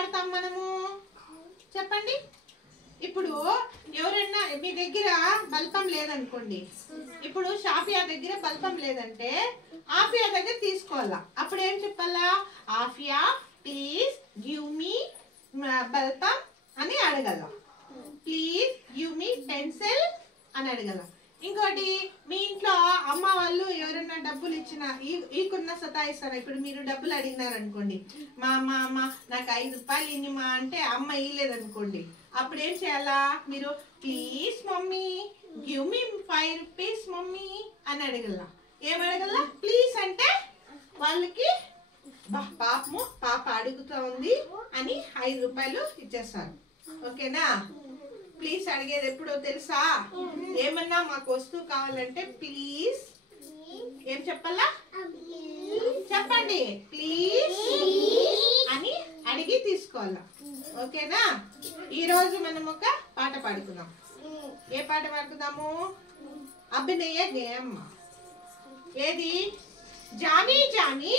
వాడతాం మనము చెప్పండి. ఇప్పుడు ఎవరైనా మీ దగ్గర బల్పం లేదనుకోండి, ఇప్పుడు షాఫియా దగ్గర బల్పం లేదంటే ఆఫియా దగ్గర తీసుకోవాలా. అప్పుడు ఏం చెప్పాలా? ఆఫియా ప్లీజ్ గివ్ మీ బల్పం అని అడగల. ప్లీజ్ గివ్ మీ పెన్సిల్ అని అడగల. ఇంకోటి, మీ ఇంట్లో అమ్మ వాళ్ళు ఎవరైనా డబ్బులు ఇచ్చిన ఈకున్న సతాయిస్తారు. ఇప్పుడు మీరు డబ్బులు అడిగినారు అనుకోండి, మా అమ్మ నాకు 5 రూపాయలు ఇనిమా అంటే అమ్మ ఇయ్యలేదు అనుకోండి, అప్పుడు ఏం చేయాలా? మీరు please mummy give me 5 rupees mummy అని అడగల. ఏం అడగల? ప్లీజ్ అంటే వాళ్ళకి పాపము పాప అడుగుతా ఉంది అని 5 రూపాయలు ఇచ్చేస్తారు. ఓకేనా? ప్లీజ్ అడిగేది ఎప్పుడో తెలుసా? ఏమన్నా మాకు వస్తువు కావాలంటే ప్లీజ్ ఏం చెప్పాలా? చెప్పండి, ప్లీజ్ అని అడిగి తీసుకోవాలా. ఓకేనా? ఈరోజు మనం ఒక పాట పాడుకుందాం. ఏ పాట పాడుకుందాము? అభినయ గేయమ్మ. ఏది? Johnny Johnny